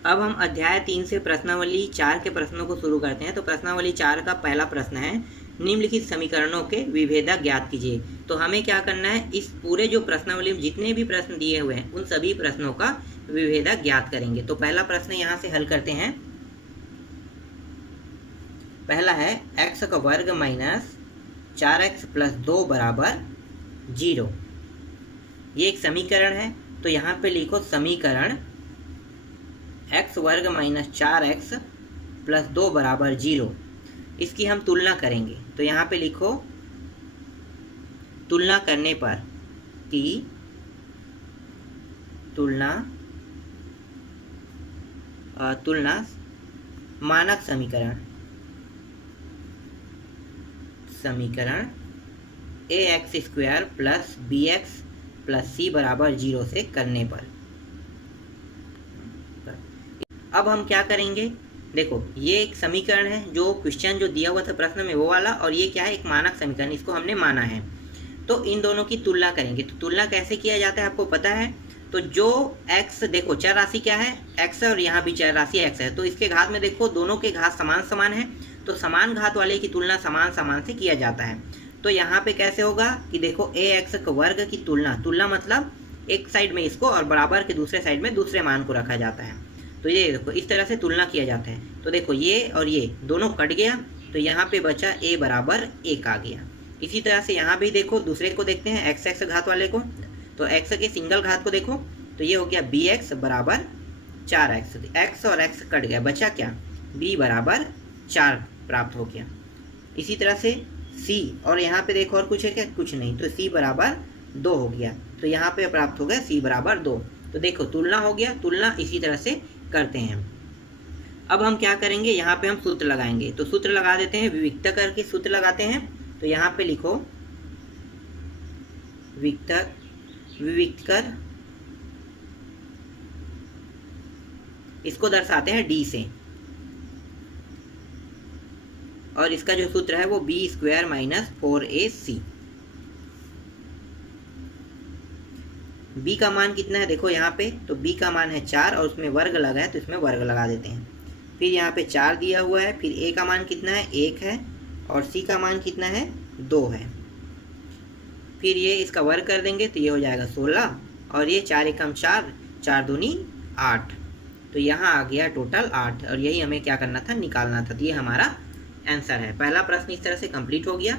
अब हम अध्याय 3 से प्रश्नावली 4 के प्रश्नों को शुरू करते हैं। तो प्रश्नावली 4 का पहला प्रश्न है, निम्नलिखित समीकरणों के विभेदक ज्ञात कीजिए। तो हमें क्या करना है, इस पूरे जो प्रश्नावली में जितने भी प्रश्न दिए हुए हैं उन सभी प्रश्नों का विभेदक ज्ञात करेंगे। तो पहला प्रश्न यहाँ से हल करते हैं। पहला है x का वर्ग माइनस 4x प्लस 2 बराबर 0। ये एक समीकरण है। तो यहाँ पे लिखो समीकरण x वर्ग माइनस 4x प्लस 2 बराबर 0। इसकी हम तुलना करेंगे। तो यहाँ पे लिखो तुलना करने पर कि तुलना मानक समीकरण ax square plus bx plus c बराबर 0 से करने पर। अब हम क्या करेंगे, देखो ये एक समीकरण है, जो क्वेश्चन जो दिया हुआ था प्रश्न में वो वाला, और ये क्या है, एक मानक समीकरण, इसको हमने माना है। तो इन दोनों की तुलना करेंगे। तो तुलना कैसे किया जाता है आपको पता है। तो जो x, देखो चर राशि क्या है, x है, और यहाँ भी चर राशि x है। तो इसके घात में देखो दोनों के घात समान समान है। तो समान घात वाले की तुलना समान समान से किया जाता है। तो यहाँ पे कैसे होगा कि देखो ax का वर्ग की तुलना मतलब एक साइड में इसको और बराबर के दूसरे साइड में दूसरे मान को रखा जाता है। तो ये देखो इस तरह से तुलना किया जाता है। तो देखो ये और ये दोनों कट गया, तो यहाँ पे बचा a बराबर 1 आ गया। इसी तरह से यहाँ भी देखो दूसरे को देखते हैं, x घात वाले को। तो x के सिंगल घात को देखो, तो ये हो गया bx बराबर 4x। x और x कट गया, बचा क्या, b बराबर 4 प्राप्त हो गया। इसी तरह से c, और यहाँ पे देखो और कुछ है क्या, कुछ नहीं। तो c बराबर 2 हो गया। तो यहाँ पे प्राप्त हो गया c बराबर 2। तो देखो तुलना हो गया। तुलना इसी तरह से करते हैं। अब हम क्या करेंगे, यहाँ पे हम सूत्र लगाएंगे। तो सूत्र लगा देते हैं, विविक्त करके सूत्र लगाते हैं। तो यहाँ पे लिखो विविक्त कर, इसको दर्शाते हैं d से, और इसका जो सूत्र है वो b square minus 4ac। b का मान कितना है देखो यहाँ पे, तो b का मान है 4, और उसमें वर्ग लगा है तो इसमें वर्ग लगा देते हैं। फिर यहाँ पे 4 दिया हुआ है, फिर a का मान कितना है, 1 है, और c का मान कितना है, 2 है। फिर ये इसका वर्ग कर देंगे तो ये हो जाएगा 16, और ये 4 एकम 4, 4 दूनी 8। तो यहाँ आ गया टोटल 8, और यही हमें क्या करना था, निकालना था। तो ये हमारा आंसर है। पहला प्रश्न इस तरह से कंप्लीट हो गया।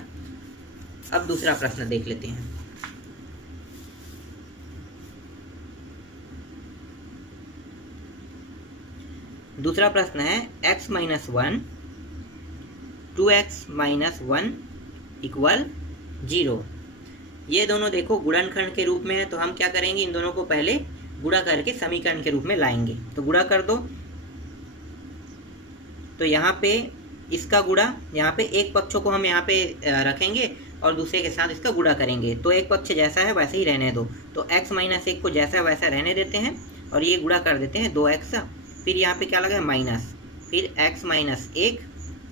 अब दूसरा प्रश्न देख लेते हैं। दूसरा प्रश्न है x minus 1 2x minus 1 equal 0। ये दोनों देखो गुणनखंड के रूप में है। तो हम क्या करेंगे, इन दोनों को पहले गुणा करके समीकरण के रूप में लाएंगे। तो गुणा कर दो। तो यहाँ पे इसका गुणा, यहाँ पे एक पक्षों को हम यहाँ पे रखेंगे और दूसरे के साथ इसका गुणा करेंगे। तो एक पक्ष जैसा है वैसे ही रहने दो। तो x माइनस 1 को जैसा वैसा रहने देते हैं, और ये गुणा कर देते हैं 2x। फिर यहाँ पे क्या लगा है, माइनस, फिर x माइनस 1,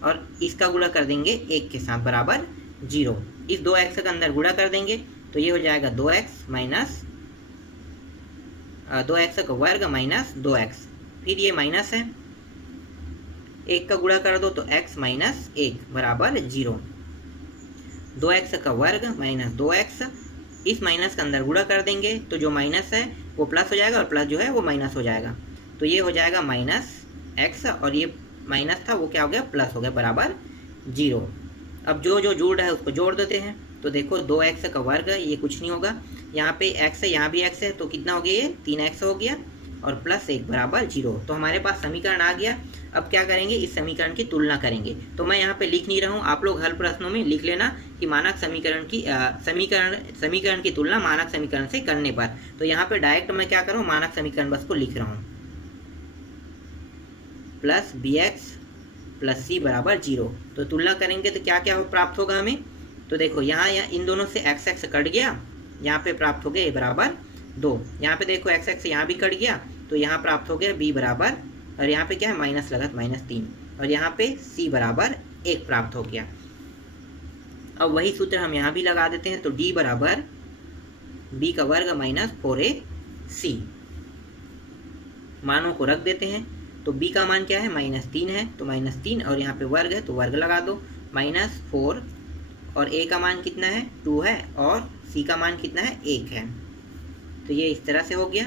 और इसका गुणा कर देंगे 1 के साथ बराबर 0। इस 2x का अंदर गुणा कर देंगे तो ये हो जाएगा 2x माइनस 2x का वर्ग माइनस 2x। फिर ये माइनस है, 1 का गुणा कर दो तो x माइनस 1 बराबर 0। 2x का वर्ग माइनस 2x, इस माइनस का अंदर गुणा कर देंगे तो जो माइनस है वो प्लस हो जाएगा, और प्लस जो है वो माइनस हो जाएगा। तो ये हो जाएगा माइनस x, और ये माइनस था वो क्या हो गया, प्लस हो गया बराबर 0। अब जो जो जोड़ है उसको जोड़ देते हैं। तो देखो 2x का वर्ग, ये कुछ नहीं होगा, यहाँ पे x है, यहाँ भी x है, तो कितना हो गया, ये 3x हो गया, और प्लस 1 बराबर 0। तो हमारे पास समीकरण आ गया। अब क्या करेंगे, इस समीकरण की तुलना करेंगे। तो मैं यहाँ पे लिख नहीं रहा हूँ, आप लोग हल प्रश्नों में लिख लेना कि मानक समीकरण की तुलना मानक समीकरण से करने पर। तो यहाँ पे डायरेक्ट मैं क्या करूँ, मानक समीकरण बस को लिख रहा हूँ, प्लस bx प्लस c बराबर 0। तो तुलना करेंगे तो क्या क्या प्राप्त होगा हमें। तो देखो यहाँ इन दोनों से x कट गया, यहाँ पे प्राप्त हो गया a बराबर 2। यहाँ पे देखो x यहाँ भी कट गया, तो यहाँ प्राप्त हो गया b बराबर, और यहाँ पे क्या है, माइनस लगा माइनस 3, और यहाँ पे c बराबर 1 प्राप्त हो गया। अब वही सूत्र हम यहाँ भी लगा देते हैं। तो d बराबर b का वर्ग माइनस 4ac, मानों को रख देते हैं। तो b का मान क्या है, -3 है, तो -3 और यहाँ पे वर्ग है तो वर्ग लगा दो, -4 और a का मान कितना है, 2 है और c का मान कितना है, 1 है। तो ये इस तरह से हो गया।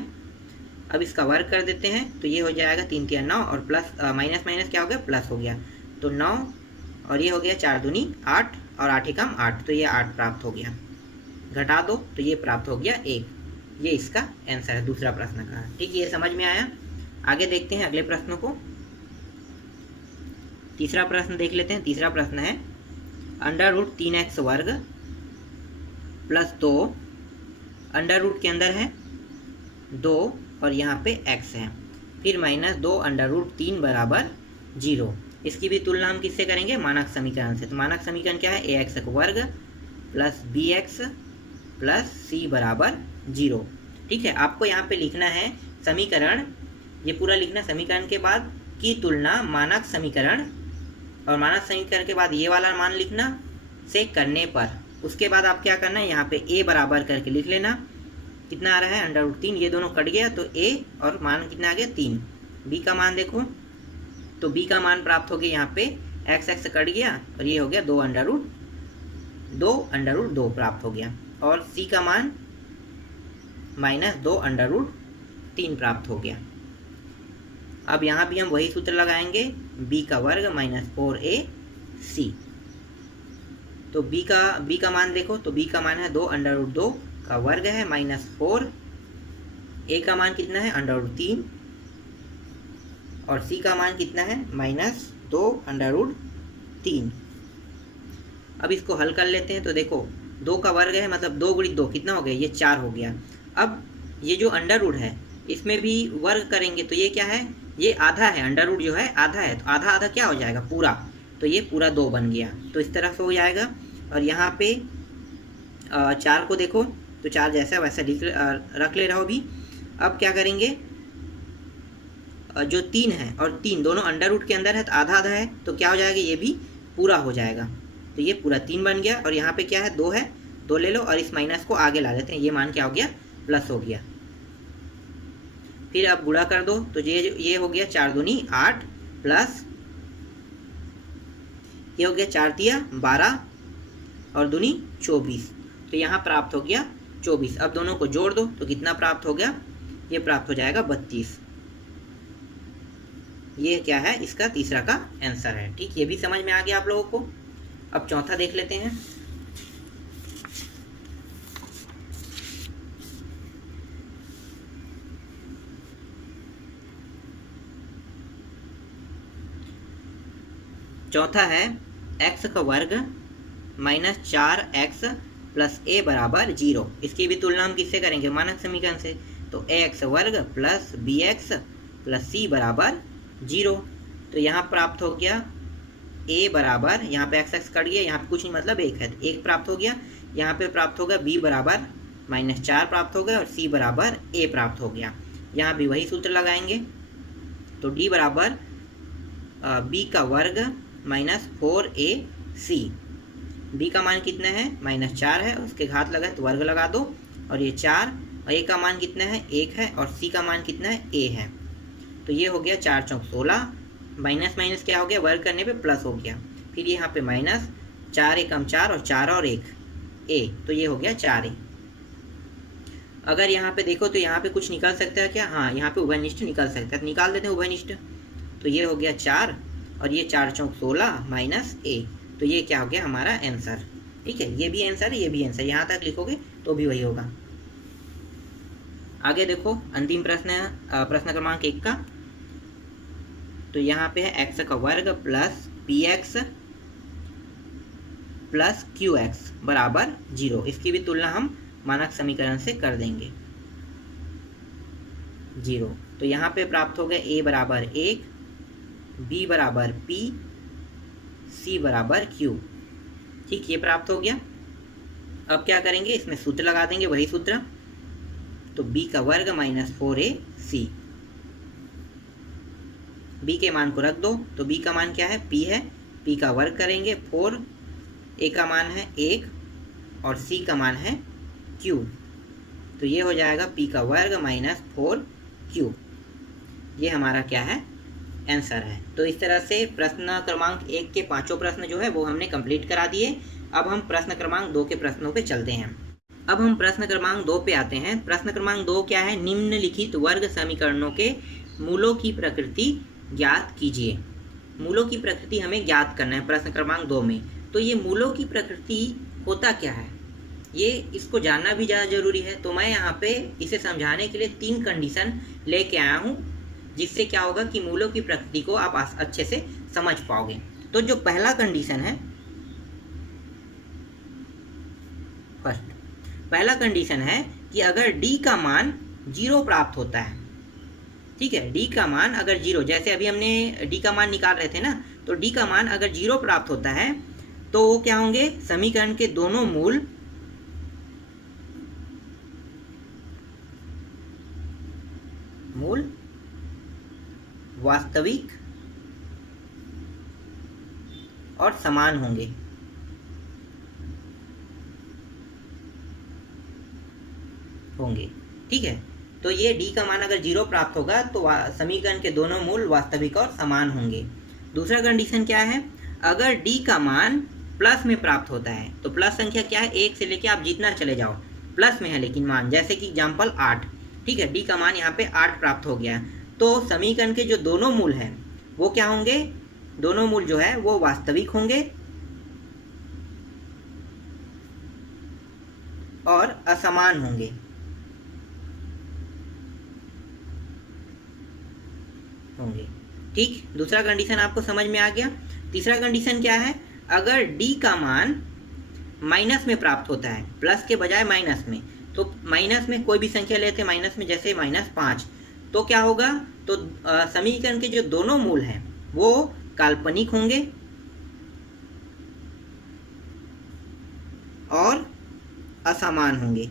अब इसका वर्ग कर देते हैं तो ये हो जाएगा 3 3 9 और प्लस माइनस माइनस क्या हो गया, प्लस हो गया। तो 9 और ये हो गया 4 दूनी 8 और 8 एकम 8, तो ये 8 प्राप्त हो गया। घटा दो तो ये प्राप्त हो गया 1। ये इसका आंसर है दूसरा प्रश्न का। ठीक, ये समझ में आया। आगे देखते हैं अगले प्रश्नों को। तीसरा प्रश्न देख लेते हैं। तीसरा प्रश्न है √3x वर्ग प्लस 2, अंडर रूट के अंदर है 2 और यहाँ पे x है, फिर -2 √3 बराबर 0। इसकी भी तुलना हम किससे करेंगे, मानक समीकरण से। तो मानक समीकरण क्या है, ax वर्ग प्लस bx प्लस c बराबर 0। ठीक है, आपको यहाँ पे लिखना है समीकरण, ये पूरा लिखना समीकरण के बाद की तुलना मानक समीकरण, और मानक समीकरण के बाद ये वाला मान लिखना से करने पर। उसके बाद आप क्या करना है, यहाँ पे a बराबर करके लिख लेना। कितना आ रहा है, √3, ये दोनों कट गया तो a और मान कितना आ गया, 3। b का मान देखो, तो b का मान प्राप्त हो गया, यहाँ पे x कट गया और ये हो गया 2 √2 प्राप्त हो गया, और c का मान -2 √3 प्राप्त हो गया। अब यहाँ भी हम वही सूत्र लगाएंगे, b का वर्ग -4ac। तो b का मान देखो, तो b का मान है 2 √2 का वर्ग है -4, a का मान कितना है, √3 और c का मान कितना है, -2 √3। अब इसको हल कर लेते हैं। तो देखो 2 का वर्ग है, मतलब 2 × 2 कितना हो गया, ये 4 हो गया। अब ये जो अंडर रूट है इसमें भी वर्ग करेंगे तो ये क्या है, ये आधा है, अंडर रूट जो है आधा है, तो आधा आधा क्या हो जाएगा, पूरा। तो ये पूरा 2 बन गया, तो इस तरह से हो जाएगा। और यहाँ पे 4 को देखो तो 4 जैसा वैसा रख ले रहा हो भी। अब क्या करेंगे, जो 3 है और 3 दोनों अंडर रूट के अंदर है तो आधा आधा है, तो क्या हो जाएगा, ये भी पूरा हो जाएगा। तो ये पूरा 3 बन गया। और यहाँ पे क्या है, 2 है, 2 ले लो और इस माइनस को आगे ला देते हैं, ये मान क्या हो गया, प्लस हो गया। फिर अब गुणा कर दो तो ये हो गया 4 दूनी 8 प्लस ये हो गया 4 तिया 12 और दूनी 24, तो यहाँ प्राप्त हो गया 24। अब दोनों को जोड़ दो तो कितना प्राप्त हो गया, ये प्राप्त हो जाएगा 32। ये क्या है, इसका तीसरा का आंसर है। ठीक, ये भी समझ में आ गया आप लोगों को। अब चौथा देख लेते हैं। चौथा है x का वर्ग -4x प्लस a बराबर 0। इसकी भी तुलना हम किससे करेंगे, मानक समीकरण से। तो ax वर्ग प्लस bx प्लस c बराबर 0। तो यहाँ प्राप्त हो गया a बराबर, यहाँ पे x कट गया, यहाँ पे कुछ नहीं मतलब 1 है, तो 1 प्राप्त हो गया। यहाँ पे प्राप्त होगा b बराबर -4 प्राप्त हो गया और c बराबर a प्राप्त हो गया। यहाँ भी वही सूत्र लगाएंगे। तो d बराबर b का वर्ग -4ac। b का मान कितना है, -4 है, उसके घात लगा तो वर्ग लगा दो, और ये 4 और a का मान कितना है, 1 है, और c का मान कितना है, a है। तो ये हो गया 4 चौक 16, माइनस माइनस क्या हो गया, वर्ग करने पे प्लस हो गया। फिर यहाँ पे माइनस 4 एकम 4 और 4 और 1 a, तो ये हो गया 4a। अगर यहाँ पे देखो तो यहाँ पे कुछ निकल सकता है क्या, हाँ यहाँ पे उभयनिष्ठ निकल सकता है, तो निकाल देते हैं उभयनिष्ठ। तो ये हो गया 4 और ये 4 चौक 16 माइनस a, तो ये क्या हो गया हमारा आंसर। ठीक है, ये भी आंसर है, ये भी आंसर, यहाँ तक लिखोगे तो भी वही होगा। आगे देखो अंतिम प्रश्न है प्रश्न क्रमांक 1 का। तो यहाँ पे है x का वर्ग प्लस px प्लस qx बराबर 0। इसकी भी तुलना हम मानक समीकरण से कर देंगे 0। तो यहाँ पे प्राप्त हो गया a बराबर 1, b बराबर p, c बराबर q। ठीक, ये प्राप्त हो गया। अब क्या करेंगे, इसमें सूत्र लगा देंगे, वही सूत्र। तो b का वर्ग -4ac, b के मान को रख दो। तो b का मान क्या है, p है, p का वर्ग करेंगे 4, a का मान है 1 और c का मान है q। तो ये हो जाएगा p का वर्ग -4q। ये हमारा क्या है, आंसर है। तो इस तरह से प्रश्न क्रमांक 1 के पांचों प्रश्न जो है वो हमने कंप्लीट करा दिए। अब हम प्रश्न क्रमांक 2 के प्रश्नों पे चलते हैं। अब हम प्रश्न क्रमांक 2 पे आते हैं। प्रश्न क्रमांक 2 क्या है? निम्नलिखित वर्ग समीकरणों के मूलों की प्रकृति ज्ञात कीजिए। मूलों की प्रकृति हमें ज्ञात करना है प्रश्न क्रमांक 2 में। तो ये मूलों की प्रकृति होता क्या है, ये इसको जानना भी ज़्यादा जरूरी है। तो मैं यहाँ पे इसे समझाने के लिए 3 कंडीशन लेके आया हूँ, जिससे क्या होगा कि मूलों की प्रकृति को आप अच्छे से समझ पाओगे। तो जो पहला कंडीशन है, पहला कंडीशन है कि अगर d का मान 0 प्राप्त होता है, ठीक है, d का मान अगर 0, जैसे अभी हमने d का मान निकाल रहे थे ना, तो d का मान अगर 0 प्राप्त होता है तो वो क्या होंगे? समीकरण के दोनों मूल वास्तविक और समान होंगे। ठीक है, तो ये d का मान अगर 0 प्राप्त होगा तो समीकरण के दोनों मूल वास्तविक और समान होंगे। दूसरा कंडीशन क्या है? अगर d का मान प्लस में प्राप्त होता है, तो प्लस संख्या क्या है? 1 से लेके आप जितना चले जाओ प्लस में है, लेकिन मान जैसे कि एग्जाम्पल 8, ठीक है, d का मान यहाँ पे 8 प्राप्त हो गया, तो समीकरण के जो दोनों मूल हैं वो क्या होंगे? दोनों मूल जो है वो वास्तविक होंगे और असमान होंगे। ठीक, दूसरा कंडीशन आपको समझ में आ गया। तीसरा कंडीशन क्या है? अगर d का मान माइनस में प्राप्त होता है, प्लस के बजाय माइनस में, तो माइनस में कोई भी संख्या लेते हैं, माइनस में जैसे -5, तो क्या होगा? तो समीकरण के जो दोनों मूल हैं वो काल्पनिक होंगे और असमान होंगे।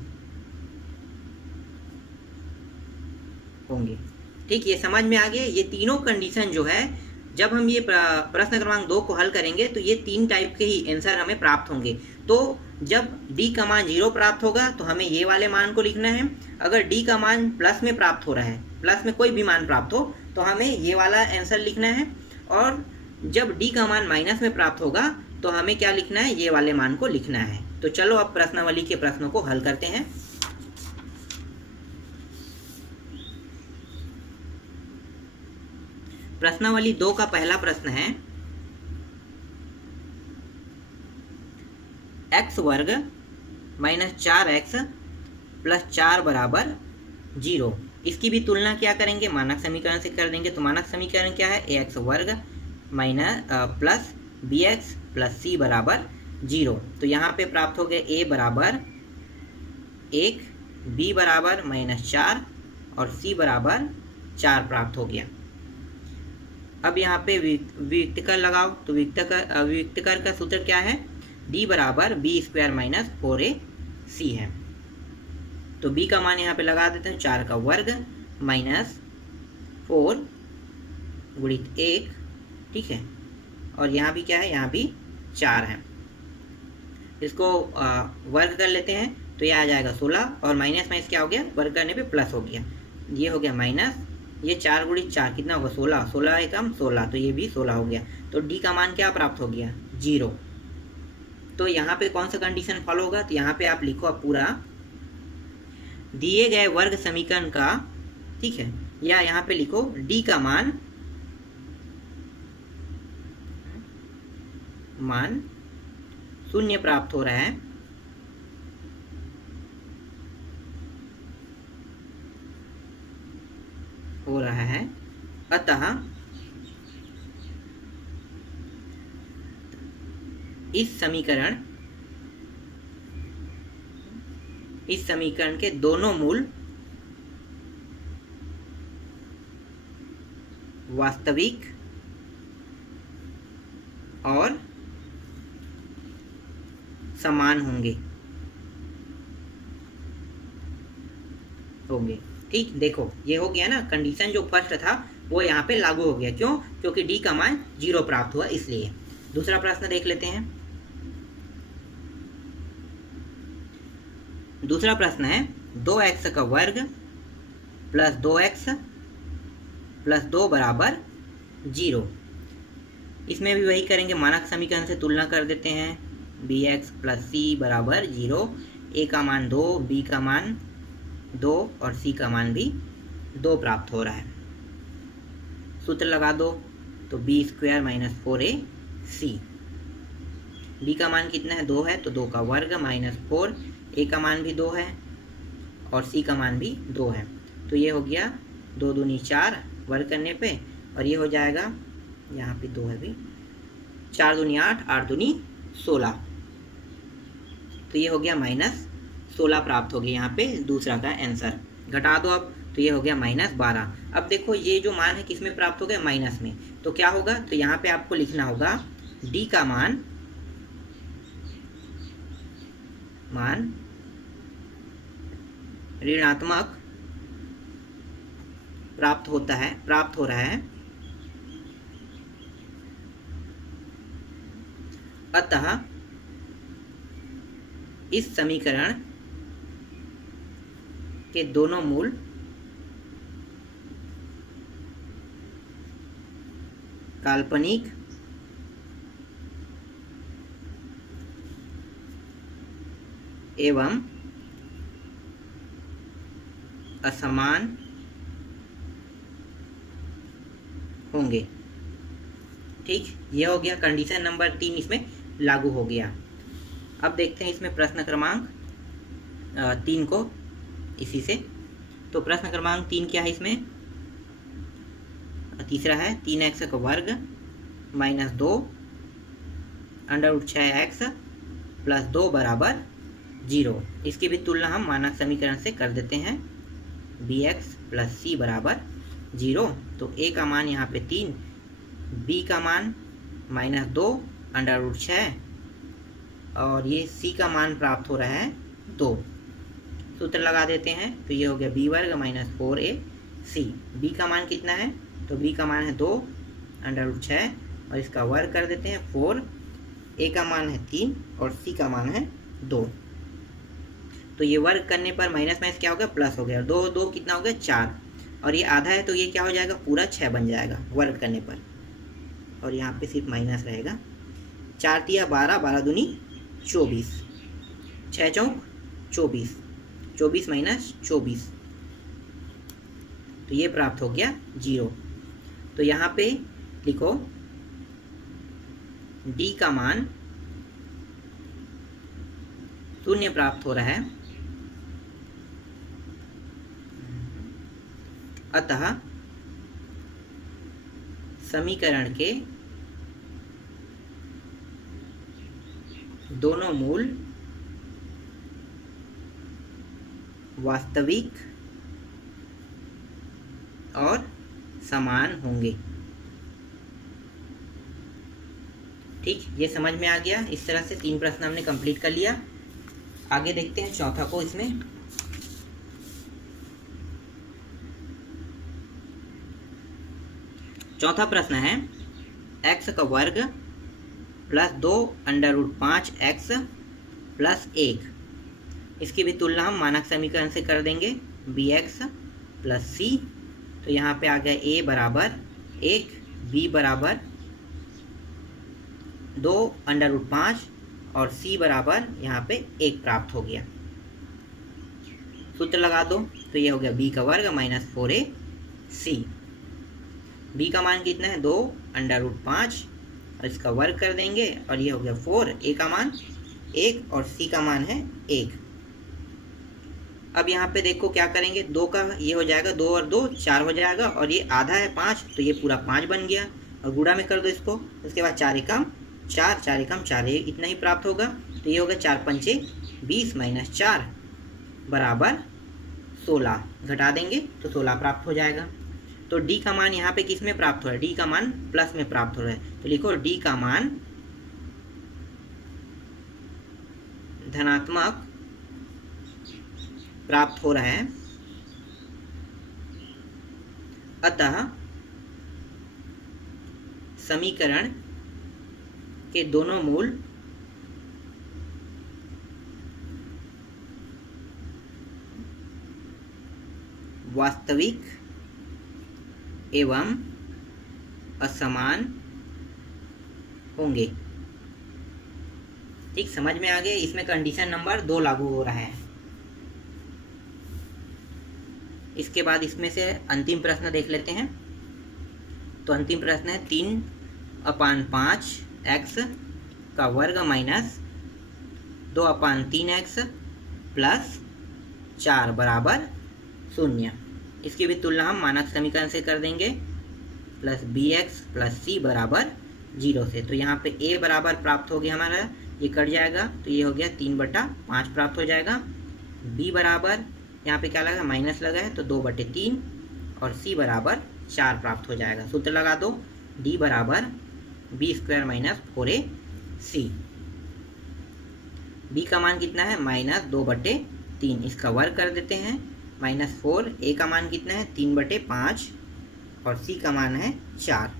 ठीक, ये समझ में आ गया। ये तीनों कंडीशन जो है, जब हम ये प्रश्न क्रमांक 2 को हल करेंगे तो ये 3 टाइप के ही आंसर हमें प्राप्त होंगे। तो जब d का मान 0 प्राप्त होगा तो हमें ये वाले मान को लिखना है। अगर d का मान प्लस में प्राप्त हो रहा है, प्लस में कोई भी मान प्राप्त हो, तो हमें ये वाला आंसर लिखना है। और जब d का मान माइनस में प्राप्त होगा तो हमें क्या लिखना है? ये वाले मान को लिखना है। तो चलो अब प्रश्नावली के प्रश्नों को हल करते हैं। प्रश्नावली 2 का पहला प्रश्न है, x वर्ग -4x + 4 = 0। इसकी भी तुलना क्या करेंगे? मानक समीकरण से कर देंगे। तो मानक समीकरण क्या है? ax वर्ग प्लस bx + c = 0। तो यहाँ पे प्राप्त हो गया a बराबर 1, b बराबर -4 और c बराबर 4 प्राप्त हो गया। अब यहाँ पे वियुक्तकर लगाओ। तो वियुक्तकर का सूत्र क्या है? d बराबर b² - 4ac है। तो b का मान यहाँ पे लगा देते हैं 4 का वर्ग -4 गुणित 1, ठीक है, और यहाँ भी क्या है? यहाँ भी 4 है। इसको वर्ग कर लेते हैं तो यह आ जाएगा 16, और माइनस क्या हो गया? वर्ग करने पे प्लस हो गया, ये हो गया माइनस, ये 4 गुणित 4 कितना होगा? 16, 16 एकम 16, तो ये भी 16 हो गया। तो d का मान क्या प्राप्त हो गया? 0। तो यहाँ पे कौन सा कंडीशन फॉलो होगा? तो यहाँ पे आप लिखो अब पूरा दिए गए वर्ग समीकरण का, ठीक है, या यहाँ पे लिखो d का मान 0 प्राप्त हो रहा है, अतः इस समीकरण के दोनों मूल वास्तविक और समान होंगे। ठीक, देखो ये हो गया ना, कंडीशन जो फर्स्ट था वो यहाँ पे लागू हो गया। क्यों? क्योंकि d का मान 0 प्राप्त हुआ, इसलिए। दूसरा प्रश्न देख लेते हैं। दूसरा प्रश्न है 2x का वर्ग + 2x + 2 = 0। इसमें भी वही करेंगे, मानक समीकरण से तुलना कर देते हैं। bx प्लस सी बराबर 0। a का मान 2, b का मान 2 और c का मान भी 2 प्राप्त हो रहा है। सूत्र लगा दो तो B square minus 4ac। b का मान कितना है, 2 है, तो 2 का वर्ग माइनस 4। a का मान भी 2 है और c का मान भी 2 है, तो ये हो गया 2 दूनी 4 वर्ग करने पे, और ये हो जाएगा, यहाँ पे 2 है भी, 4 दूनी 8, 8 दूनी 16, तो ये हो गया माइनस 16 प्राप्त हो गया यहाँ पे दूसरा का आंसर। घटा दो अब, तो ये हो गया माइनस 12। अब देखो ये जो मान है किस में प्राप्त हो गया, माइनस में, तो क्या होगा, तो यहाँ पे आपको लिखना होगा d का मान ऋणात्मक प्राप्त हो रहा है, अतः इस समीकरण के दोनों मूल काल्पनिक एवं असमान होंगे। ठीक, यह हो गया कंडीशन नंबर 3, इसमें लागू हो गया। अब देखते हैं इसमें प्रश्न क्रमांक 3 को इसी से। तो प्रश्न क्रमांक 3 क्या है, इसमें तीसरा है 3x का वर्ग minus 2 under root 6x plus 2 बराबर 0। इसकी भी तुलना हम मानक समीकरण से कर देते हैं, bx प्लस सी बराबर 0। तो a का मान यहाँ पे 3, b का मान माइनस 2 अंडर रूट 6 और ये c का मान प्राप्त हो रहा है 2। सूत्र लगा देते हैं, तो ये हो गया b वर्ग माइनस 4ac। b का मान कितना है, तो b का मान है 2 अंडर रूट 6 और इसका वर्ग कर देते हैं 4। a का मान है 3 और c का मान है 2। तो ये वर्ग करने पर माइनस माइनस क्या हो गया, प्लस हो गया। 2 2 कितना हो गया, 4, और ये आधा है तो ये क्या हो जाएगा, पूरा 6 बन जाएगा वर्ग करने पर, और यहाँ पे सिर्फ माइनस रहेगा। 4 तिया 12, 12 दूनी 24, 6 चौक 24, 24 माइनस 24, तो ये प्राप्त हो गया 0। तो यहाँ पे लिखो d का मान 0 प्राप्त हो रहा है, अतः समीकरण के दोनों मूल वास्तविक और समान होंगे। ठीक, ये समझ में आ गया। इस तरह से 3 प्रश्न हमने कंप्लीट कर लिया। आगे देखते हैं चौथा को। इसमें चौथा प्रश्न है x का वर्ग plus 2 under root 5x plus 1। इसकी भी तुलना हम मानक समीकरण से कर देंगे, bx प्लस सी। तो यहाँ पे आ गया a बराबर 1, b बराबर 2 अंडर रूट 5 और c बराबर यहाँ पे 1 प्राप्त हो गया। सूत्र लगा दो, तो ये हो गया b का वर्ग माइनस 4ac। b का मान कितना है, 2 अंडर रूट 5 और इसका वर्ग कर देंगे, और ये हो गया 4। a का मान 1 और c का मान है 1। अब यहाँ पे देखो क्या करेंगे, 2 का ये हो जाएगा, 2 और 2 4 हो जाएगा, और ये आधा है 5, तो ये पूरा 5 बन गया, और गुणा में कर दो इसको। उसके बाद 4 एकम 4, 4 एकम 4, इतना ही प्राप्त होगा। तो ये होगा 4 पंचे 20 माइनस 4 बराबर 16। घटा देंगे तो 16 प्राप्त हो जाएगा। तो d का मान यहाँ पे किस में प्राप्त हो रहा है, d का मान प्लस में प्राप्त हो रहा है, तो लिखो d का मान धनात्मक प्राप्त हो रहा है, अतः समीकरण के दोनों मूल वास्तविक एवं असमान होंगे। ठीक, समझ में आ गया। इसमें कंडीशन नंबर 2 लागू हो रहा है। इसके बाद इसमें से अंतिम प्रश्न देख लेते हैं। तो अंतिम प्रश्न है 3/5 x का वर्ग माइनस 2/3 x प्लस 4 बराबर 0। इसकी भी तुलना हम मानक समीकरण से कर देंगे, प्लस bx प्लस c बराबर 0 से। तो यहाँ पे a बराबर प्राप्त हो गया हमारा, ये कट जाएगा तो ये हो गया 3/5 प्राप्त हो जाएगा। b बराबर यहाँ पे क्या लगा, माइनस लगा है तो 2/3 और c बराबर 4 प्राप्त हो जाएगा। सूत्र लगा दो, d बराबर b² माइनस 4ac। b का मान कितना है, -2/3। इसका वर्ग कर देते हैं, -4। a का मान कितना है, 3/5 और c का मान है 4।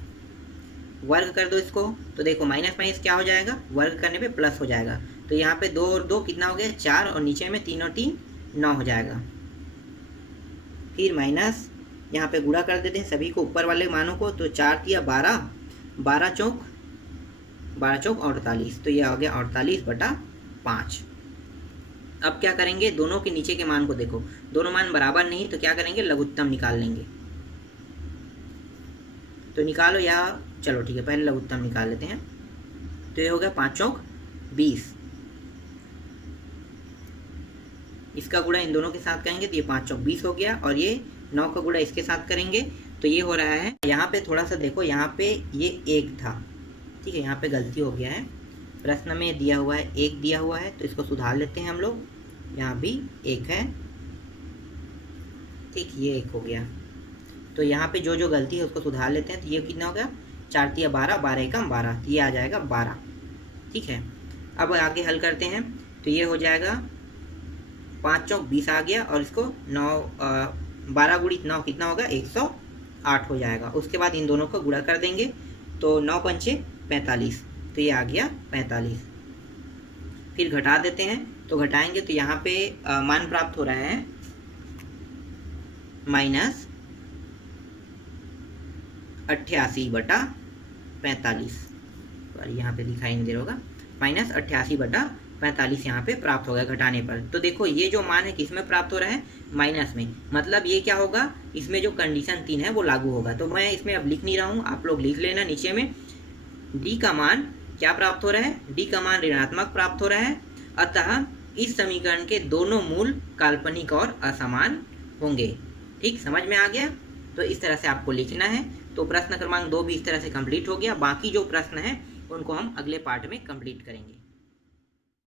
वर्ग कर दो इसको, तो देखो माइनस माइनस क्या हो जाएगा, वर्ग करने पे प्लस हो जाएगा। तो यहाँ पे 2 और 2 कितना हो गया, 4, और नीचे में 3 और 3 9 हो जाएगा। फिर माइनस यहाँ पे गुणा कर देते हैं सभी को, ऊपर वाले मानों को। तो 4 तिया 12, 12 चौक 48, तो यह हो गया 48/5। अब क्या करेंगे, दोनों के नीचे के मान को देखो, दोनों मान बराबर नहीं, तो क्या करेंगे, लघुत्तम निकाल लेंगे। तो निकालो, या चलो ठीक है, पहले लघुत्तम निकाल लेते हैं। तो ये हो गया 5 चौक 20। इसका गुणा इन दोनों के साथ करेंगे तो ये 5 चौक 20 हो गया, और ये 9 का गुणा इसके साथ करेंगे तो ये हो रहा है। यहाँ पे थोड़ा सा देखो, यहाँ पे ये 1 था, ठीक है, यहाँ पे गलती हो गया है। प्रश्न में दिया हुआ है 1 दिया हुआ है, तो इसको सुधार लेते हैं हम लोग। यहाँ भी 1 है, ठीक, ये 1 हो गया। तो यहाँ पे जो जो गलती है उसको सुधार लेते हैं। तो ये कितना हो गया, 4 तिया 12, 12 एकम 12, ये आ जाएगा 12। ठीक है, अब आगे हल करते हैं। तो ये हो जाएगा 5 चौक 20 आ गया, और इसको 12 गुणित 9 कितना होगा, 108 हो जाएगा। उसके बाद इन दोनों को गुणा कर देंगे, तो 9 पंचे 45, तो ये आ गया 45। फिर घटा देते हैं, तो घटाएंगे तो यहाँ पे मान प्राप्त हो रहा है -88/45। और यहाँ पे दिखाई नहीं दे रहा होगा, -88/45 यहाँ पे प्राप्त हो गया घटाने पर। तो देखो ये जो मान है किस में प्राप्त हो रहा है, माइनस में। मतलब ये क्या होगा, इसमें जो कंडीशन 3 है वो लागू होगा। तो मैं इसमें अब लिख नहीं रहा हूँ, आप लोग लिख लेना नीचे में। डी का मान क्या प्राप्त हो रहा है, डी का मान ऋणात्मक प्राप्त हो रहा है। अतः इस समीकरण के दोनों मूल काल्पनिक और असमान होंगे। ठीक, समझ में आ गया। तो इस तरह से आपको लिखना है। तो प्रश्न क्रमांक 2 भी इस तरह से कंप्लीट हो गया। बाकी जो प्रश्न है उनको हम अगले पार्ट में कंप्लीट करेंगे।